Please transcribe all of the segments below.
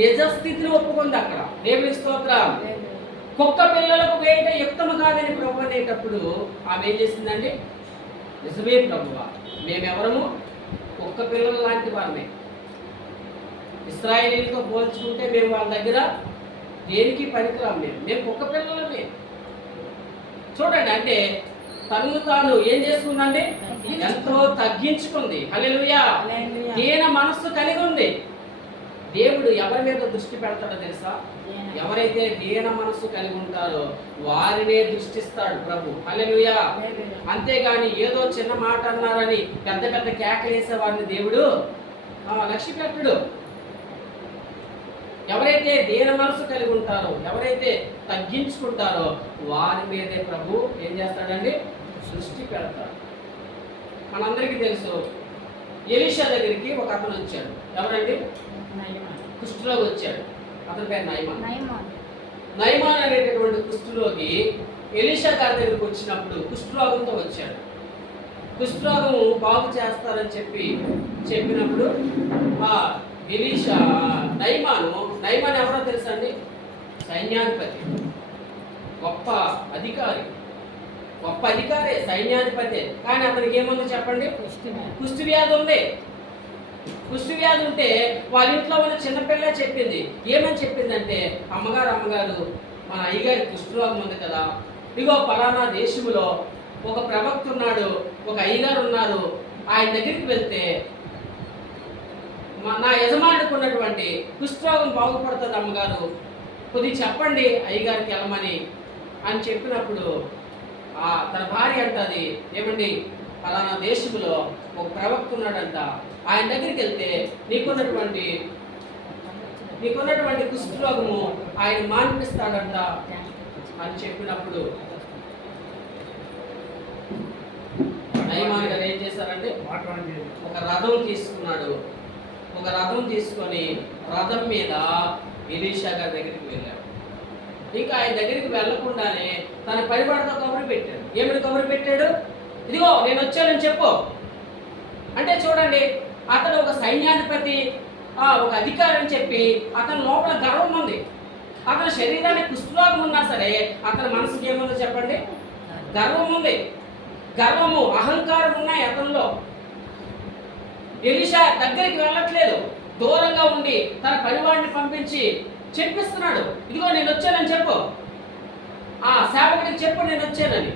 నిజ స్థితిని ఒప్పుకుంది అక్కడ. దేవుని స్తోత్రం. కుక్క పిల్లలకు వేయట యుక్తము కాదని ప్రభు అనేటప్పుడు ఆమె ఏం చేసిందండి? నిజమే ప్రభువా, మేమెవరము కుక్క పిల్లల లాంటి వారమే. ఇశ్రాయేలీయులతో పోల్చుకుంటే మేము వాళ్ళ దగ్గర దేనికి పనికిరాము. మేము కుక్క పిల్లలమే. చూడండి, అంటే తను తాను ఏం చేసుకుందండి? ఎంతో తగ్గించుకుంది. హల్లెలూయా. దీన మనస్సు కలిగి ఉంది. దేవుడు ఎవరి మీద దృష్టి పెడతాడో తెలుసా? ఎవరైతే దీన మనస్సు కలిగి ఉంటారో వారినే దృష్టిస్తాడు ప్రభు. హల్లెలూయా. అంతేగాని ఏదో చిన్న మాట అన్నారని పెద్ద పెద్ద కేకలేసే వారిని దేవుడు లక్ష్య పెట్టడు. ఎవరైతే దీన మనసు కలిగి ఉంటారో, ఎవరైతే తగ్గించుకుంటారో వారి మీదే ప్రభు ఏం చేస్తాడండి? దృష్టి పెడతాడు. మనందరికీ తెలుసు, ఎలీషా దగ్గరికి ఒక అతను వచ్చాడు. ఎవరండి? కుష్ఠరోగి వచ్చాడు. అతని పేరు నయమాన్ అనేటటువంటి కుష్ఠరోగి ఎలీషా గారి దగ్గరికి వచ్చినప్పుడు కుష్ఠరోగంతో వచ్చాడు. కుష్ఠరోగము బాగు చేస్తారని చెప్పినప్పుడు ఎలీషా నయమాన్ ఎవరో తెలుసా అండి? సైన్యాధిపతి, గొప్ప అధికారి, సైన్యాధిపతి. కానీ అతనికి ఏముంది చెప్పండి? కుష్ఠ వ్యాధి ఉంది. కుష్ఠ వ్యాధి ఉంటే వాళ్ళ ఇంట్లో ఉన్న చిన్నపిల్ల చెప్పింది. ఏమని చెప్పిందంటే, అమ్మగారు మన అయ్యగారి కుష్ఠరోగం ఉంది కదా, ఇగో పలానా దేశంలో ఒక ప్రవక్త ఉన్నాడు, ఒక అయ్యగారు ఉన్నారు, ఆయన దగ్గరికి వెళ్తే నా యజమానికి ఉన్నటువంటి కుష్ఠరోగం బాగుపడుతుంది అమ్మగారు, కొద్దిగా చెప్పండి అయ్యగారికి వెళ్ళమని అని చెప్పినప్పుడు తన భార్య అంటది, ఏమండి పలానా దేశంలో ఒక ప్రవక్త ఉన్నాడంట, ఆయన దగ్గరికి వెళ్తే నీకున్నటువంటి కుష్ఠరోగము ఆయన మాన్పిస్తాడంట అని చెప్పినప్పుడు నయమాన్ గారు ఏం చేశారంటే ఒక రథం తీసుకున్నాడు. ఒక రథం తీసుకొని రథం మీద ఎలీషా గారి దగ్గరికి వెళ్ళాడు. ఇంకా ఆయన దగ్గరికి వెళ్ళకుండానే తన పరివాడితో కబురు పెట్టాడు. ఏమిటి కబురు పెట్టాడు? ఇదిగో నేను వచ్చానని చెప్పు అంటే. చూడండి, అతను ఒక సైన్యాధిపతి, ఒక అధికారి అని చెప్పి అతని లోపల గర్వం ఉంది. అతని శరీరానికి కుష్ఠరోగం ఉన్నా సరే అతని మనసుకి ఏముందో చెప్పండి? గర్వం ఉంది. గర్వము, అహంకారం ఉన్నాయి అతనిలో. ఎలీషా దగ్గరికి వెళ్ళట్లేదు, దూరంగా ఉండి తన పరివాడిని పంపించి చెప్పిస్తున్నాడు, ఇదిగో నేను వచ్చానని చెప్పు, సేవకుడికి చెప్పు నేను వచ్చానని.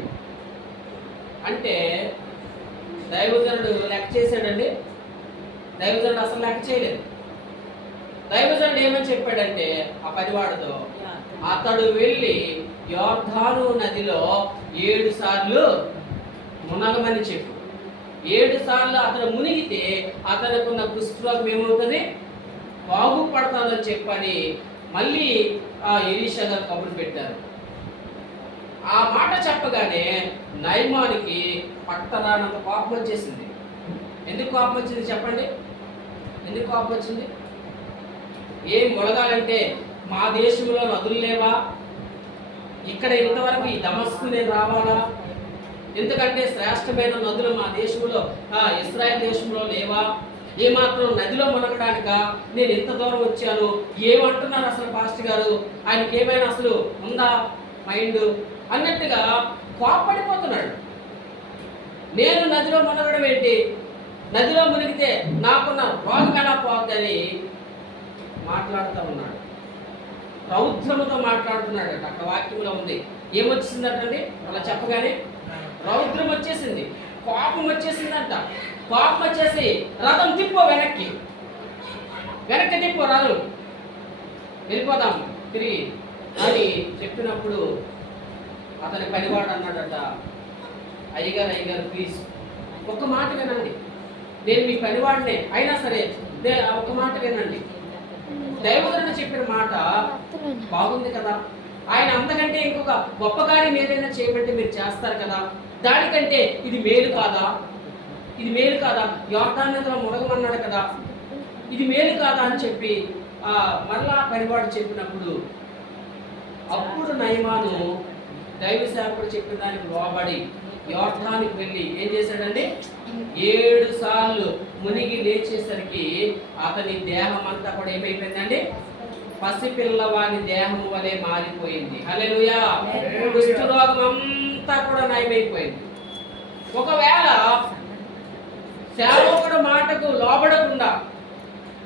అంటే దైవజనుడు లెక్క చేశాడండి? దైవజనుడు అసలు లెక్క చేయలేదు. దైవజనుడు ఏమని చెప్పాడంటే ఆ పరివాడితో, అతడు వెళ్ళి యోర్దాను నదిలో 7 సార్లు మునగమని చెప్పు. 7 సార్లు అతను మునిగితే అతనుకున్న కుష్ఠరోగం ఏమవుతుంది? బాగుపడతాదని చెప్పని మళ్ళీ ఎలీషా గారు కబురు పెట్టారు. ఆ మాట చెప్పగానే నయమానికి పట్టరానంత కోపం వచ్చేసింది. ఎందుకు కోపం వచ్చింది చెప్పండి? ఎందుకు కోపం వచ్చింది? ఏం మునగాలంటే మా దేశంలో నదులు లేవా? ఇక్కడ ఇంతవరకు ఈ దమస్కు నేను రావాలా? ఎందుకంటే శ్రేష్టమైన నదులు మా దేశంలో ఇశ్రాయేల్ దేశంలో లేవా? ఏమాత్రం నదిలో మునగడానిక నేను ఎంత దూరం వచ్చాను? ఏమంటున్నారు అసలు పాస్టర్ గారు? ఆయనకి ఏమైనా అసలు ఉందా మైండ్ అన్నట్టుగా కోపడిపోతున్నాడు. నేను నదిలో మునగడం ఏంటి? నదిలో మునిగితే నాకున్న రోగం ఎలా పోద్దని మాట్లాడుతూ ఉన్నాడు. రౌద్రముతో మాట్లాడుతున్నాడు. అక్కడ వాక్యంలో ఉంది. ఏమొచ్చిందంటండి అలా చెప్పగానే? రౌద్రం వచ్చేసింది, కోపం వచ్చేసిందంట. కోపం వచ్చేసి రథం తిప్పో, వెనక్కి తిప్పో, రథం వెళ్ళిపోదాం తిరిగి అని చెప్పినప్పుడు అతని పనివాడు అన్నాడట, అయ్యగారు ప్లీజ్ ఒక్క మాట వినండి, నేను మీ పనివాడినే, అయినా సరే ఒక్క మాట వినండి. దైవజనుడు చెప్పిన మాట బాగుంది కదా, ఆయన అంతకంటే ఇంకొక గొప్ప కార్యం ఏదైనా చేయమంటే మీరు చేస్తారు కదా, దానికంటే ఇది మేలు కాదా? యోర్దాను నదిలో మునగమన్నాడు కదా, ఇది మేలు కాదా అని చెప్పి మరలా పనివాడు చెప్పినప్పుడు అప్పుడు నయమాను దైవ సేవకుడు చెప్పిన దానికి లోబడి యోర్దానుకు వెళ్ళి ఏం చేశాడండి? 7 సార్లు మునిగి లేచేసరికి అతని దేహం అంతా కూడా ఏమైపోయిందండి? పసిపిల్లవాని దేహం వలె మారిపోయింది. హల్లెలూయా. కుష్ఠరోగం అంతా కూడా నయమైపోయింది. ఒకవేళ సేవకుడు మాటకు లోబడకుండా,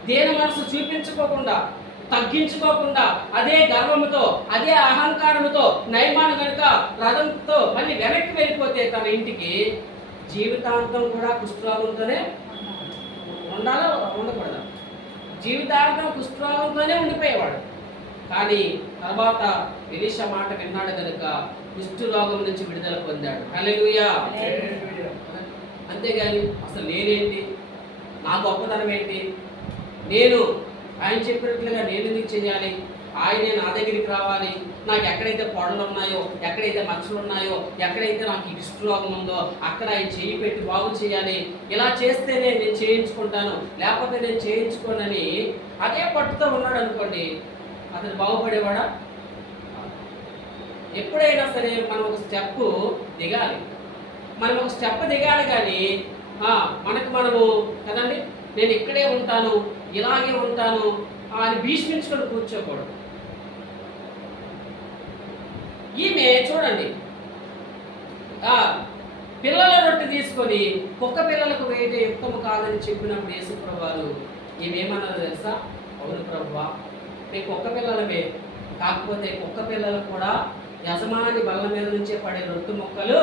దేని మనసు చూపించుకోకుండా, తగ్గించుకోకుండా, అదే గర్వముతో, అదే అహంకారముతో నయమాను కనుక రథంతో మళ్ళీ వెనక్కి వెళ్ళిపోతే తన ఇంటికి జీవితాంతం కూడా కుష్ఠరోగంతోనే ఉండాలా ఉండకూడదా? జీవితాంతం కుష్ఠరోగంతోనే ఉండిపోయేవాడు. కానీ తర్వాత ఎలీషా మాట విన్నాడు కనుక కుష్ఠరోగం నుంచి విడుదల పొందాడు. హల్లెలూయా. అంతేగాని అసలు నేనేంటి, నా గొప్పతనం ఏంటి, నేను ఆయన చెప్పినట్లుగా నేను ఎందుకు చేయాలి, ఆయనే నా దగ్గరికి రావాలి, నాకు ఎక్కడైతే పొడలు ఉన్నాయో, ఎక్కడైతే మచ్చలు ఉన్నాయో, ఎక్కడైతే నాకు కుష్ఠరోగం ఉందో అక్కడ ఆయన చేయి పెట్టి బాగు చేయాలి, ఇలా చేస్తేనే నేను చేయించుకుంటాను, లేకపోతే నేను చేయించుకోనని అదే పట్టుతో ఉన్నాడు అనుకోండి, అతను బాగుపడేవాడా? ఎప్పుడైనా సరే మనం ఒక స్టెప్ దిగాలి. మనం ఒక స్టెప్ దిగాలి కానీ మనము కదండి నేను ఇక్కడే ఉంటాను, ఇలాగే ఉంటాను అని భీష్మించుకొని కూర్చోకూడదు. ఈమె చూడండి, పిల్లల రొట్టె తీసుకొని కుక్క పిల్లలకు వేయటే యుక్తము కాదని చెప్పినప్పుడు యేసుప్రభు వారు ఈమెమన్నారు తెలుసా? అవును ప్రభువా, మేము కుక్క పిల్లలమే, కాకపోతే కుక్క పిల్లలు కూడా యజమాని బల్ల మీద నుంచే పడే రొట్టె ముక్కలు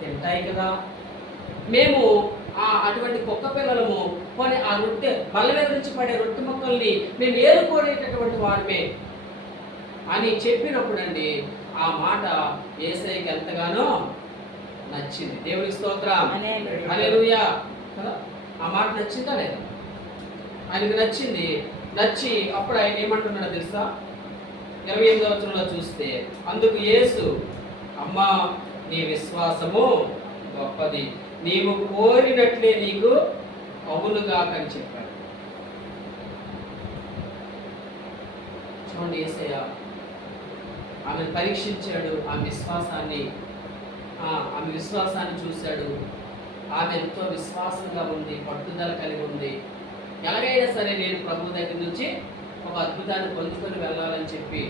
తింటాయి కదా, మేము అటువంటి కుక్క పిల్లలము, పోనీ ఆ రొట్టె బల్ల మీద నుంచి పడే రొట్టె ముక్కల్ని మేము ఏరుకోనేటటువంటి వారమే అని చెప్పినప్పుడు అండి ఆ మాట యేసయ్యకి ఎంతగానో నచ్చింది. దేవునికి స్తోత్రం. హల్లెలూయా. కదా, ఆ మాట నచ్చిందా లేదా? ఆయనకు నచ్చింది. నచ్చి అప్పుడు ఆయన ఏమంటున్నాడో తెలుసా? 28వ వచనంలో చూస్తే, అందుకు యేసు, అమ్మా నీ విశ్వాసము గొప్పది, నీవు కోరినట్లే నీకు అవునుగాక అని చెప్పాడు. చూడండి, యేసయ్య ఆమెను పరీక్షించాడు, ఆమె విశ్వాసాన్ని చూశాడు. ఆమె ఎంతో విశ్వాసంగా ఉంది, పట్టుదల కలిగి ఉంది. ఎలాగైనా సరే నేను ప్రభు దగ్గర నుంచి ఒక అద్భుతాన్ని పొందుకొని వెళ్ళాలని చెప్పి